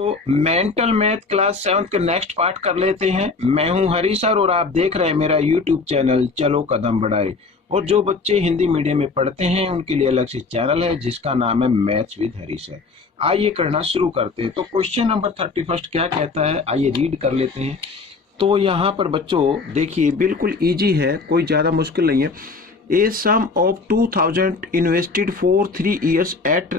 तो mental math class 7 के next part कर लेते हैं। मैं हूं हरी सर और आप देख रहे हैं मेरा यूट्यूब चैनल चलो कदम बढ़ाए। और जो बच्चे हिंदी मीडियम में पढ़ते हैं उनके लिए अलग से चैनल है जिसका नाम है मैथ्स विद हरी सर। आइए करना शुरू करते हैं। तो क्वेश्चन नंबर 31 क्या कहता है, आइए रीड कर लेते हैं। तो यहाँ पर बच्चों देखिए बिल्कुल इजी है, कोई ज़्यादा मुश्किल नहीं है। A sum of 2000 invested for 3 years at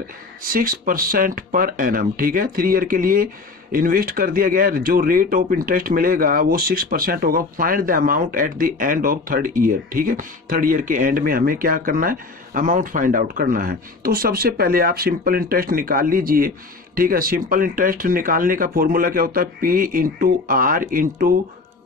6% per annum। ठीक है, 3 ईयर के लिए इन्वेस्ट कर दिया गया है, जो रेट ऑफ इंटरेस्ट मिलेगा वो 6% होगा। Find the amount at the end of third year. ठीक है, थर्ड ईयर के एंड में हमें क्या करना है, अमाउंट फाइंड आउट करना है। तो सबसे पहले आप सिंपल इंटरेस्ट निकाल लीजिए। ठीक है, सिंपल इंटरेस्ट निकालने का फॉर्मूला क्या होता है, P into R into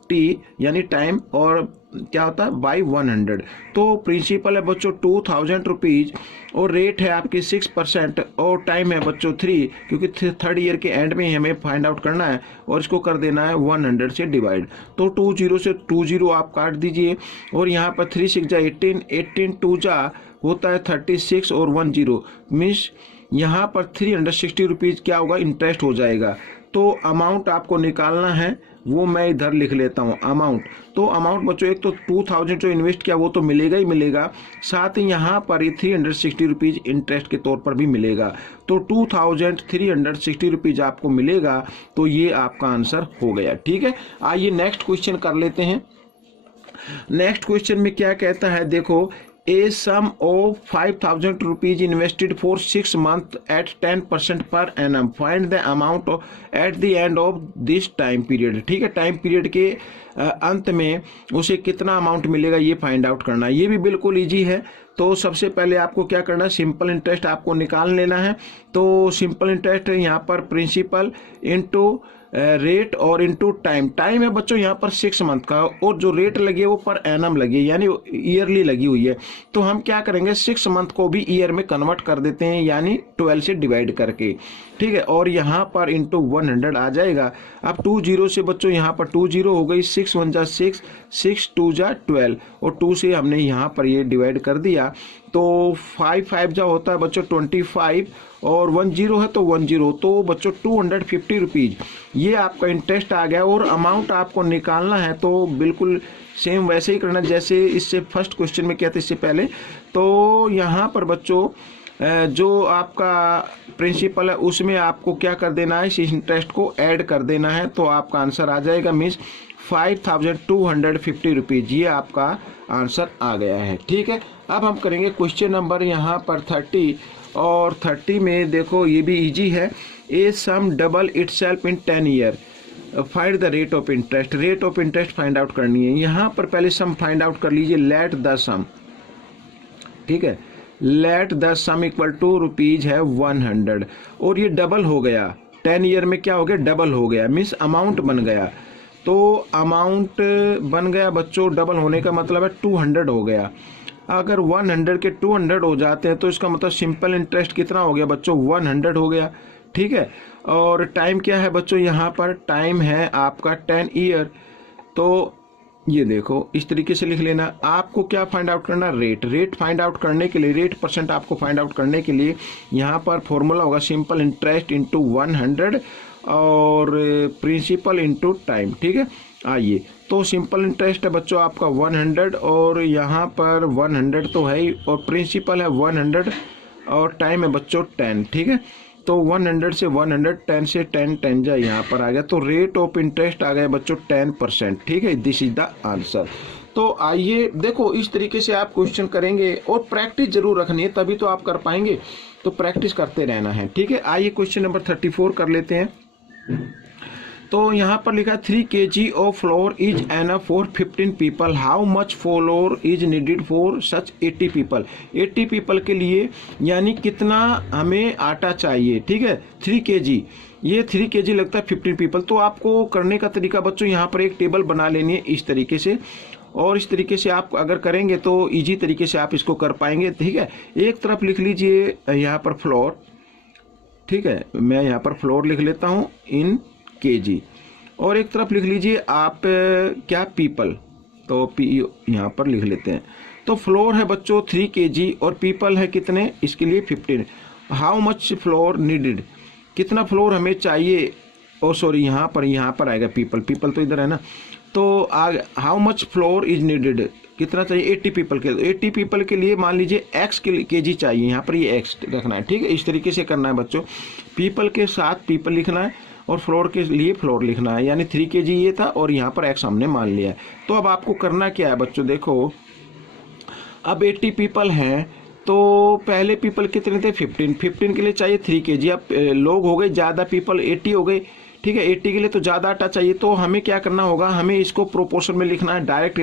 T यानी टाइम, और क्या होता है बाई 100। तो प्रिंसिपल है बच्चों 2000 रुपीज और रेट है आपकी 6% और टाइम है बच्चों 3, क्योंकि थर्ड ईयर के एंड में ही हमें फाइंड आउट करना है और इसको कर देना है 100 से डिवाइड। तो 20 से 20 आप काट दीजिए और यहाँ पर 3 6 जा 18, 18 2 जा होता है 36 और 10 मीन्स यहाँ पर 360 रुपीज़ क्या होगा, इंटरेस्ट हो जाएगा। तो अमाउंट आपको निकालना है, वो मैं इधर लिख लेता हूँ अमाउंट। तो अमाउंट बच्चों एक तो 2000 जो इन्वेस्ट किया वो तो मिलेगा ही मिलेगा, साथ ही यहाँ पर ही 360 रुपीज़ इंटरेस्ट के तौर पर भी मिलेगा। तो 2360 रुपीज़ आपको मिलेगा। तो ये आपका आंसर हो गया। ठीक है, आइए नेक्स्ट क्वेश्चन कर लेते हैं। नेक्स्ट क्वेश्चन में क्या कहता है, देखो A sum of 5000 rupees invested for 6 months at 10% per annum. Find the amount at the end of this time period. ठीक है, टाइम पीरियड के अंत में उसे कितना अमाउंट मिलेगा ये फाइंड आउट करना है। ये भी बिल्कुल इजी है। तो सबसे पहले आपको क्या करना है, सिंपल इंटरेस्ट आपको निकाल लेना है। तो सिंपल इंटरेस्ट है यहाँ पर प्रिंसिपल इनटू रेट और इनटू टाइम। टाइम है बच्चों यहाँ पर 6 मंथ का और जो रेट लगी है वो पर एनम लगी है यानी ईयरली लगी हुई है। तो हम क्या करेंगे, 6 मंथ को भी ईयर में कन्वर्ट कर देते हैं यानी 12 से डिवाइड करके। ठीक है, और यहाँ पर इंटू 100 आ जाएगा। अब 20 से बच्चों यहाँ पर 20 हो गई, 6 1 जा 6, 6 2 जा 12 और 2 से हमने यहाँ पर ये डिवाइड कर दिया। तो 5 5 जा होता है बच्चों 25 और 10 है तो 10। तो बच्चों 250 रुपीज़ ये आपका इंटरेस्ट आ गया। और अमाउंट आपको निकालना है तो बिल्कुल सेम वैसे ही करना जैसे इससे फर्स्ट क्वेश्चन में किया था इससे पहले। तो यहाँ पर बच्चों जो आपका प्रिंसिपल है उसमें आपको क्या कर देना है, इस इंटरेस्ट को ऐड कर देना है। तो आपका आंसर आ जाएगा मीन्स 5250 रुपीज़, ये आपका आंसर आ गया है। ठीक है, अब हम करेंगे क्वेश्चन नंबर यहाँ पर 30 और 30 में देखो ये भी इजी है। A sum double itself in 10 year, find the rate of interest. Rate of interest find out करनी है। यहाँ पर पहले सम फाइंड आउट कर लीजिए, लेट द सम। ठीक है, let the sum equal to rupees है 100 और ये डबल हो गया 10 ईयर में, क्या हो गया, डबल हो गया मीन्स अमाउंट बन गया। तो अमाउंट बन गया बच्चों, डबल होने का मतलब है 200 हो गया। अगर 100 के 200 हो जाते हैं तो इसका मतलब सिंपल इंटरेस्ट कितना हो गया बच्चों, 100 हो गया। ठीक है, और टाइम क्या है बच्चों, यहाँ पर टाइम है आपका 10 ईयर। तो ये देखो इस तरीके से लिख लेना। आपको क्या फाइंड आउट करना, रेट। रेट फाइंड आउट करने के लिए, रेट परसेंट आपको फाइंड आउट करने के लिए यहाँ पर फॉर्मूला होगा सिंपल इंटरेस्ट इंटू 100 और प्रिंसिपल इंटू टाइम। ठीक है, आइए तो सिंपल इंटरेस्ट है बच्चों आपका 100 और यहाँ पर 100 तो है ही और प्रिंसिपल है 100 और टाइम है बच्चों 10। ठीक है, तो 100 से 100, 10 से 10, 10 जा यहाँ पर आ गया। तो रेट ऑफ इंटरेस्ट आ गया बच्चों 10%। ठीक है, दिस इज द आंसर। तो आइए देखो इस तरीके से आप क्वेश्चन करेंगे और प्रैक्टिस जरूर रखनी है तभी तो आप कर पाएंगे। तो प्रैक्टिस करते रहना है। ठीक है, आइए क्वेश्चन नंबर 34 कर लेते हैं। तो यहाँ पर लिखा है 3 kg of floor is enough for 15 people, how much floor is needed for such 80 people. 80 people के लिए यानी कितना हमें आटा चाहिए। ठीक है, 3 kg, ये 3 kg लगता है 15 पीपल। तो आपको करने का तरीका बच्चों यहाँ पर एक टेबल बना लेनी है इस तरीके से, और इस तरीके से आप अगर करेंगे तो इजी तरीके से आप इसको कर पाएंगे। ठीक है, एक तरफ लिख लीजिए यहाँ पर फ्लोर। ठीक है, मैं यहाँ पर फ्लोर लिख लेता हूँ इन केजी, और एक तरफ लिख लीजिए आप क्या, पीपल। तो पी यहाँ पर लिख लेते हैं। तो फ्लोर है बच्चों 3 kg और पीपल है कितने, इसके लिए 15। हाउ मच फ्लोर नीडेड, कितना फ्लोर हमें चाहिए ओ सॉरी, यहाँ पर आएगा पीपल, पीपल तो इधर है ना। तो how much floor is needed, कितना चाहिए 80 पीपल के, 80 पीपल के लिए मान लीजिए x kg चाहिए, यहाँ पर ये x रखना है, ठीक है। इस तरीके से करना है बच्चों, पीपल के साथ पीपल लिखना है और फ्लोर के लिए फ्लोर लिखना है, यानी 3 kg ये था और यहाँ पर x हमने मान लिया है। तो अब आपको करना क्या है बच्चों, देखो अब 80 पीपल हैं तो पहले पीपल कितने थे 15, 15 के लिए चाहिए 3 kg। अब लोग हो गए ज़्यादा, पीपल 80 हो गए, ठीक है। 80 के लिए तो ज़्यादा आटा चाहिए, तो हमें क्या करना होगा, हमें इसको प्रोपोर्शन में लिखना है, डायरेक्ट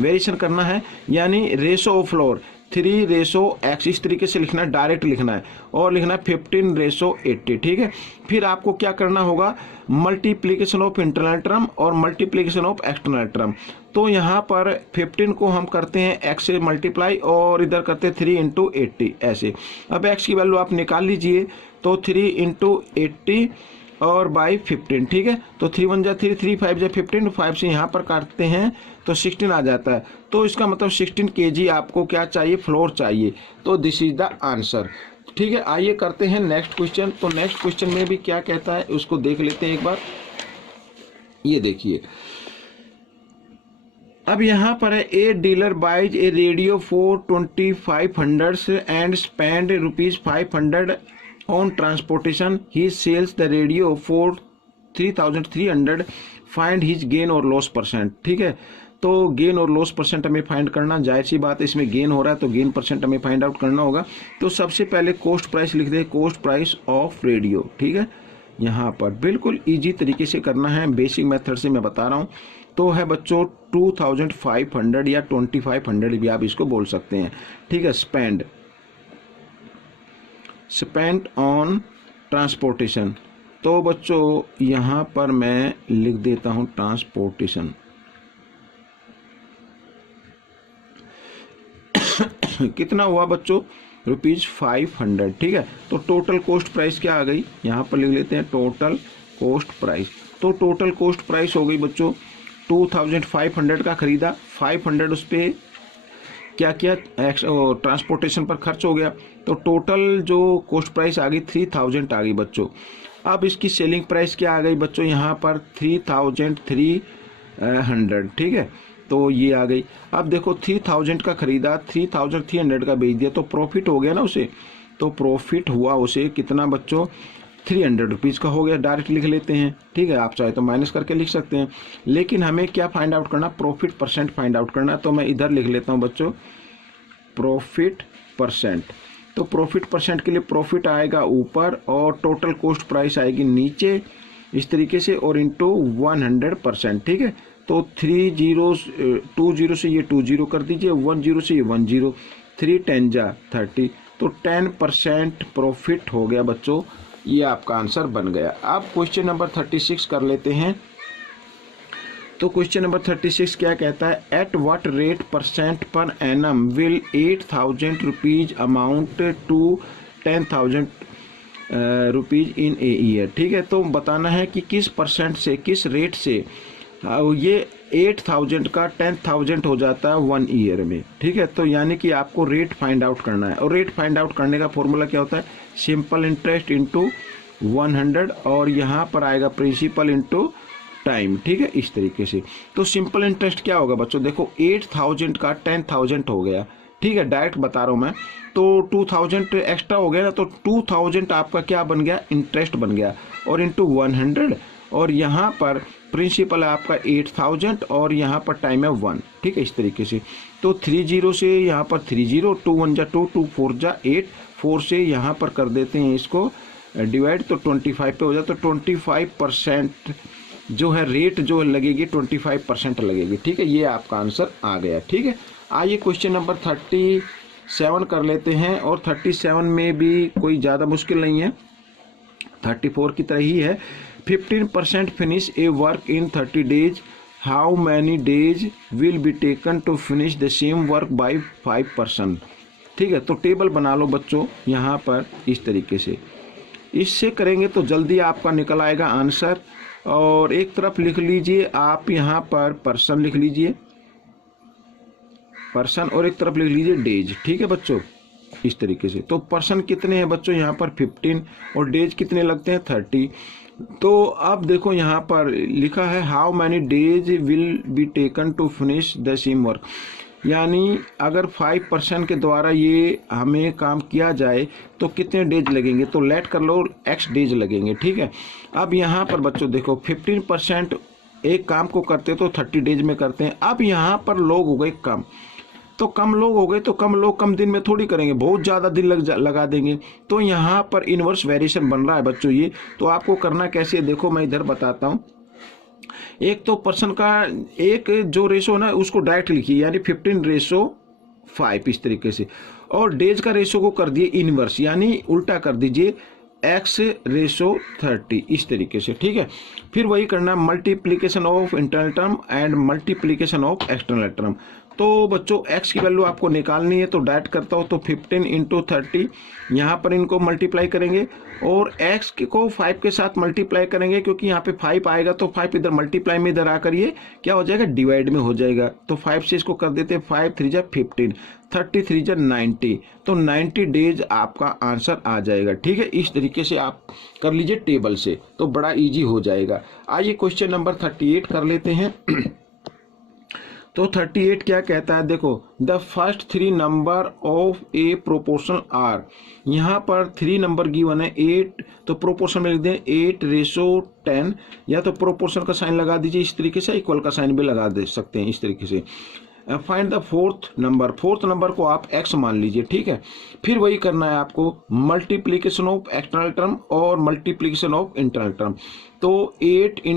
वेरिएशन करना है, यानी रेशो ऑफ फ्लोर 3:x इस तरीके से लिखना है, डायरेक्ट लिखना है और लिखना है 15:80, ठीक है। फिर आपको क्या करना होगा, मल्टीप्लीकेशन ऑफ इंटरनल टर्म और मल्टीप्लीकेशन ऑफ एक्सटर्नल टर्म। तो यहाँ पर 15 को हम करते हैं x से मल्टीप्लाई और इधर करते हैं 3 × 80 ऐसे। अब x की वैल्यू आप निकाल लीजिए, तो 3 × 80 और बाई 15, ठीक है। तो 3 1 जा 3, 3 5 जा 15, 5 से यहाँ पर काटते हैं तो 16 आ जाता है। तो इसका मतलब 16 kg आपको क्या चाहिए, फ्लोर चाहिए। तो दिस इज द आंसर, ठीक है। आइए करते हैं नेक्स्ट क्वेश्चन। तो नेक्स्ट क्वेश्चन में भी क्या कहता है उसको देख लेते हैं एक बार। ये देखिए, अब यहाँ पर है a dealer buys a radio for 2500 and spend ₹500 on transportation, he sells the radio for 3300, find his gain or loss percent, ठीक है। तो गेन और लॉस परसेंट हमें फाइंड करना, जाहिर सी बात है इसमें गेन हो रहा है तो गेन परसेंट हमें फाइंड आउट करना होगा। तो सबसे पहले कॉस्ट प्राइस लिख दे, कॉस्ट प्राइस ऑफ रेडियो, ठीक है। यहाँ पर बिल्कुल इजी तरीके से करना है, बेसिक मेथड से मैं बता रहा हूँ। तो है बच्चों 2500 या 2500 भी आप इसको बोल सकते हैं, ठीक है। स्पेंड ऑन ट्रांसपोर्टेशन, तो बच्चों यहाँ पर मैं लिख देता हूँ ट्रांसपोर्टेशन कितना हुआ बच्चों, ₹500, ठीक है। तो टोटल कॉस्ट प्राइस क्या आ गई, यहाँ पर लिख लेते हैं टोटल कॉस्ट प्राइस। तो टोटल कॉस्ट प्राइस हो गई बच्चों 2500 का खरीदा, 500 उस पर क्या किया, ट्रांसपोर्टेशन पर खर्च हो गया, तो टोटल जो कॉस्ट प्राइस आ गई 3000 आ गई बच्चों। अब इसकी सेलिंग प्राइस क्या आ गई बच्चों, यहाँ पर 3300, ठीक है। तो ये आ गई। अब देखो 3000 का खरीदा, 3300 का बेच दिया, तो प्रॉफिट हो गया ना उसे। तो प्रॉफिट हुआ उसे कितना बच्चों, 300 रुपीज़ का हो गया, डायरेक्ट लिख लेते हैं, ठीक है। आप चाहे तो माइनस करके लिख सकते हैं, लेकिन हमें क्या फाइंड आउट करना, प्रॉफिट परसेंट फाइंड आउट करना। तो मैं इधर लिख लेता हूँ बच्चों प्रॉफिट परसेंट। तो प्रॉफिट परसेंट के लिए प्रॉफिट आएगा ऊपर और टोटल कॉस्ट प्राइस आएगी नीचे इस तरीके से, और इंटू 100%, ठीक है। तो 20 से ये 20 कर दीजिए, 10 से ये 10, 3 10 जा 30, तो 10% प्रॉफिट हो गया बच्चों। ये आपका आंसर बन गया। अब क्वेश्चन नंबर 36 कर लेते हैं। तो क्वेश्चन नंबर 36 क्या कहता है, at what rate percent per annum will 8000 rupees amount to 10,000 rupees in a year, ठीक है। तो बताना है कि किस परसेंट से, किस रेट से ये 8000 का 10,000 हो जाता है 1 ईयर में, ठीक है। तो यानी कि आपको रेट फाइंड आउट करना है, और रेट फाइंड आउट करने का फॉर्मूला क्या होता है, सिंपल इंटरेस्ट इंटू 100 और यहाँ पर आएगा प्रिंसिपल इंटू टाइम, ठीक है, इस तरीके से। तो सिंपल इंटरेस्ट क्या होगा बच्चों, देखो 8000 का 10,000 हो गया, ठीक है, डायरेक्ट बता रहा हूँ मैं। तो 2000 एक्स्ट्रा हो गया ना, तो 2000 आपका क्या बन गया, इंटरेस्ट बन गया, और इंटू 100, और यहाँ पर प्रिंसिपल है आपका 8000 और यहाँ पर टाइम है 1, ठीक है, इस तरीके से। तो 30 से यहाँ पर 30, 2 1 जा 2, 2 4 जा 8, 4 से यहाँ पर कर देते हैं इसको डिवाइड, तो 25 पे हो जाए। तो 25% जो है रेट जो लगेगी 25% लगेगी, ठीक है। ये आपका आंसर आ गया, ठीक है। आइए क्वेश्चन नंबर 37 कर लेते हैं, और 37 में भी कोई ज़्यादा मुश्किल नहीं है, 34 की तरह ही है। 15% finish a work in 30 days, how many days will be taken to finish the same work by 5%, ठीक है। तो टेबल बना लो बच्चों यहाँ पर इस तरीके से, इससे करेंगे तो जल्दी आपका निकल आएगा आंसर। और एक तरफ लिख लीजिए आप यहाँ पर पर्सन लिख लीजिए, पर्सन, और एक तरफ लिख लीजिए डेज, ठीक है बच्चों, इस तरीके से। तो पर्सन कितने हैं बच्चों यहाँ पर 15, और डेज कितने लगते हैं 30। तो अब देखो यहाँ पर लिखा है how many days will be taken to finish the same work, यानी अगर 5% के द्वारा ये हमें काम किया जाए तो कितने डेज लगेंगे, तो लेट कर लो x डेज लगेंगे, ठीक है। अब यहाँ पर बच्चों देखो 15% एक काम को करते तो 30 डेज में करते हैं। अब यहाँ पर लोग हो गए कम, तो कम लोग हो गए तो कम लोग कम दिन में थोड़ी करेंगे, बहुत ज़्यादा दिन लगा देंगे। तो यहाँ पर इन्वर्स वेरिएशन बन रहा है बच्चों ये। तो आपको करना कैसे है, देखो मैं इधर बताता हूँ। एक तो पर्सन का एक जो रेशो ना उसको डायरेक्ट लिखिए, यानी 15:5 इस तरीके से, और डेज का रेशो को कर दिए इनवर्स, यानी उल्टा कर दीजिए x/30 इस तरीके से, ठीक है। फिर वही करना multiplication of internal term and multiplication of external term. तो बच्चों x की वैल्यू आपको निकालनी है, तो डायरेक्ट करता हूँ, तो 15 × 30 यहाँ पर इनको मल्टीप्लाई करेंगे और x को 5 के साथ मल्टीप्लाई करेंगे, क्योंकि यहाँ पे 5 आएगा तो 5 इधर मल्टीप्लाई में इधर आकर ये क्या हो जाएगा, डिवाइड में हो जाएगा। तो 5 से इसको कर देते हैं 5 3 15, 33 90, तो 90 डेज आपका आंसर आ जाएगा, ठीक है। इस तरीके से आप कर लीजिए टेबल से, तो बड़ा इजी हो जाएगा। आइए क्वेश्चन नंबर 38 कर लेते हैं। तो 38 क्या कहता है, देखो the first 3 number of a proportional are, यहाँ पर 3 नंबर गिवन है 8, तो प्रोपोर्शन में लिख दें 8/10, या तो प्रोपोर्शन का साइन लगा दीजिए इस तरीके से, इक्वल का साइन भी लगा दे सकते हैं इस तरीके से। फाइंड द फोर्थ नंबर को आप x मान लीजिए, ठीक है। फिर वही करना है आपको मल्टीप्लीकेशन ऑफ एक्सटर्नल टर्म और मल्टीप्लीकेशन ऑफ इंटरनल टर्म। तो 8 ×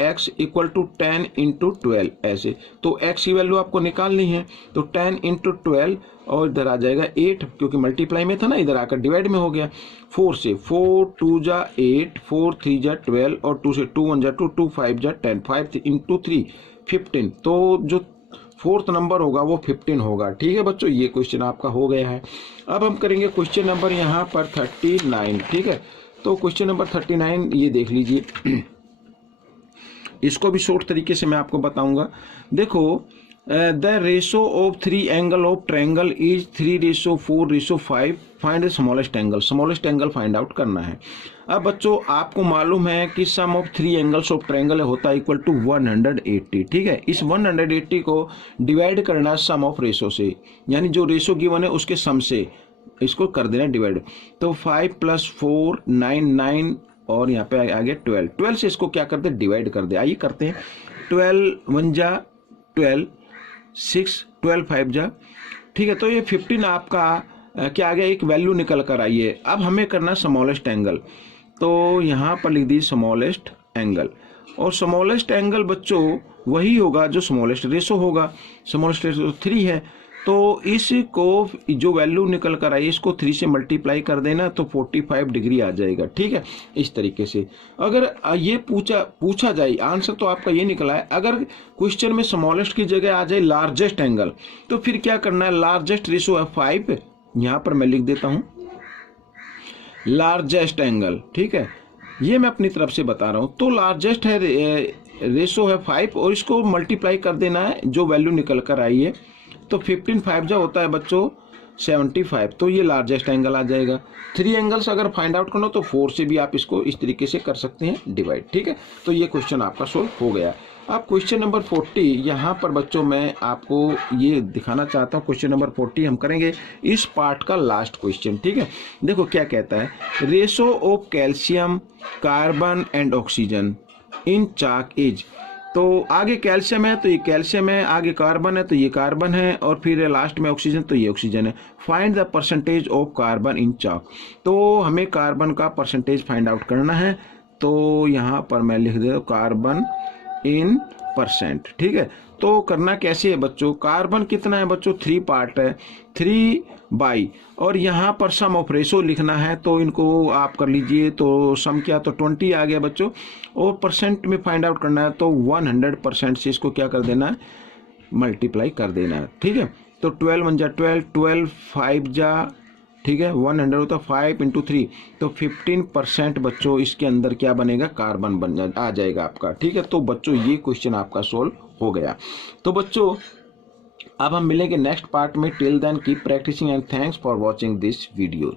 x = 10 × 12 ऐसे, तो x की वैल्यू आपको निकालनी है, तो 10 × 12 और इधर आ जाएगा 8, क्योंकि मल्टीप्लाई में था ना, इधर आकर डिवाइड में हो गया। 4 से 4 2 जा 8, 4 3 जा 12, और 2 से 2 1 जा 2, 2 5 जा 10, 5 × 3 15, तो जो फोर्थ नंबर होगा वो 15 होगा, ठीक है बच्चों। ये क्वेश्चन आपका हो गया है। अब हम करेंगे क्वेश्चन नंबर यहाँ पर 39, ठीक है। तो क्वेश्चन नंबर 39 ये देख लीजिए, इसको भी शॉर्ट तरीके से मैं आपको बताऊंगा। देखो the ratio of 3 angle of triangle is 3:4:5, find the smallest angle find out करना है। अब बच्चों आपको मालूम है कि सम ऑफ 3 एंगल्स ऑफ ट्रायंगल होता है इक्वल टू 180, ठीक है। इस 180 को डिवाइड करना सम ऑफ रेशो से, यानी जो रेशो गिवन है उसके सम से इसको कर देना डिवाइड। तो 5 + 4 9 और यहाँ पे आ गया 12 से इसको क्या कर दे, डिवाइड कर दे। आइए करते हैं। 12 1 जा 12, 6 12 5 जा, ठीक है। तो ये 15 आपका क्या आ गया, एक वैल्यू निकल कर आई है। अब हमें करना स्मॉलेस्ट एंगल, तो यहाँ पर लिख दी स्मॉलेस्ट एंगल, और स्मॉलेस्ट एंगल बच्चों वही होगा जो स्मॉलेस्ट रेशो होगा। स्मॉलेस्ट रेशो 3 है, तो इसको जो वैल्यू निकल कर आई इसको 3 से मल्टीप्लाई कर देना, तो 45 डिग्री आ जाएगा, ठीक है। इस तरीके से अगर ये पूछा जाए, आंसर तो आपका ये निकला है। अगर क्वेश्चन में स्मॉलेस्ट की जगह आ जाए लार्जेस्ट एंगल, तो फिर क्या करना है, लार्जेस्ट रेशो है 5, यहाँ पर मैं लिख देता हूँ लार्जेस्ट एंगल, ठीक है। ये मैं अपनी तरफ से बता रहा हूँ। तो लार्जेस्ट है रेशो है 5, और इसको मल्टीप्लाई कर देना है जो वैल्यू निकल कर आई है। तो 15 5 जो होता है बच्चों 75, तो ये लार्जेस्ट एंगल आ जाएगा। 3 एंगल्स अगर फाइंड आउट करना तो 4 से भी आप इसको इस तरीके से कर सकते हैं डिवाइड, ठीक है। तो ये क्वेश्चन आपका सोल्व हो गया। अब क्वेश्चन नंबर 40, यहाँ पर बच्चों मैं आपको ये दिखाना चाहता हूँ। क्वेश्चन नंबर 40 हम करेंगे इस पार्ट का लास्ट क्वेश्चन, ठीक है। देखो क्या कहता है, ratio of calcium carbon and oxygen in chalk is, तो आगे कैल्शियम है तो ये कैल्शियम है, आगे कार्बन है तो ये कार्बन है, और फिर लास्ट में ऑक्सीजन तो ये ऑक्सीजन है। Find the percentage of carbon in chalk, तो हमें कार्बन का परसेंटेज फाइंड आउट करना है। तो यहाँ पर मैं लिख देता हूँ कार्बन इन %, ठीक है। तो करना कैसे है बच्चों, कार्बन कितना है बच्चों, 3 पार्ट है, 3/, और यहाँ पर सम ऑफ रेशो लिखना है, तो इनको आप कर लीजिए। तो सम क्या, तो 20 आ गया बच्चों, और परसेंट में फाइंड आउट करना है, तो 100% से इसको क्या कर देना है, मल्टीप्लाई कर देना है, ठीक है। तो 12 1 जा 12, 12 5 जा, ठीक है, 100 होता 5 × 3, तो 15% बच्चों इसके अंदर क्या बनेगा, कार्बन आ जाएगा आपका, ठीक है। तो बच्चों ये क्वेश्चन आपका सोल्व हो गया। तो बच्चों अब हम मिलेंगे नेक्स्ट पार्ट में। Till then keep practicing and thanks for watching this video.